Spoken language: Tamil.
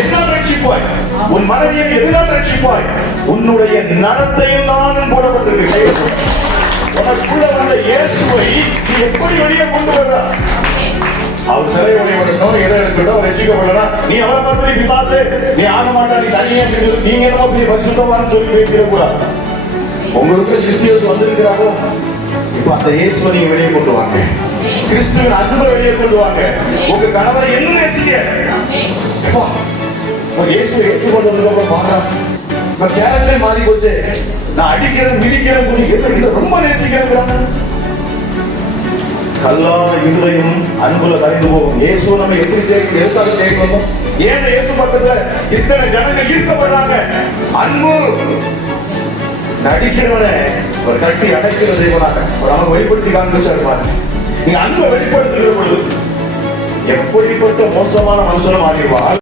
எதனால் ரட்சிப்பாய்? உன் மனைவியை எதனால் ரட்சிப்பாய்? உன்னுடைய நடத்தையும் தான் போடப்பட்டிருக்கு. உனக்குள்ள வந்த இயேசுவை நீ எப்படி வெளியே கொண்டு வர? அவர் சிலை உடையவனும் இடம் எடுத்துட்டோம் ரட்சிக்கப்படனா நீ அவரை பார்த்து பிசாசு நீ ஆக மாட்டா நீ சனியா நீங்க என்னமோ அப்படி பரிசுத்தமானு சொல்லி பேசிடக்கூடாது. உங்களுக்கு கிறிஸ்தியஸ் வந்திருக்கிறாங்களா? இப்ப அந்த இயேசுவை நீங்க வெளியே கொண்டு வாங்க. கிறிஸ்துவின் அன்பை வெளியே கொண்டு வாங்க. உங்க கணவரை என்ன நேசிக்க இயேசுவை ஏற்றுக்கொண்டு வந்ததுக்கப்புறம் பாக்குறா கேரக்டரே மாறி போச்சு. நான் அடிக்கிறேன் மிதிக்கிறேன் குடிக்கிறேன் ரொம்ப நேசிக்கிறேன். கல்லா இருதயம் அன்புல கரைந்து போகும். இயேசு நம்ம எப்படி எதுக்காக தேடிக்கணும்? ஏன் இயேசு பக்கத்துல இத்தனை ஜனங்கள் ஈர்க்கப்படுறாங்க? அன்பு நடிக்கிறவனை ஒரு கட்டி அடைக்கிற தெய்வனாக ஒரு அவங்க வெளிப்படுத்தி காண்பிச்சாரு பாருங்க. நீங்க அன்பை வெளிப்படுத்துகிற பொழுது எப்படிப்பட்ட மோசமான மனுஷனும் ஆகிடுவா.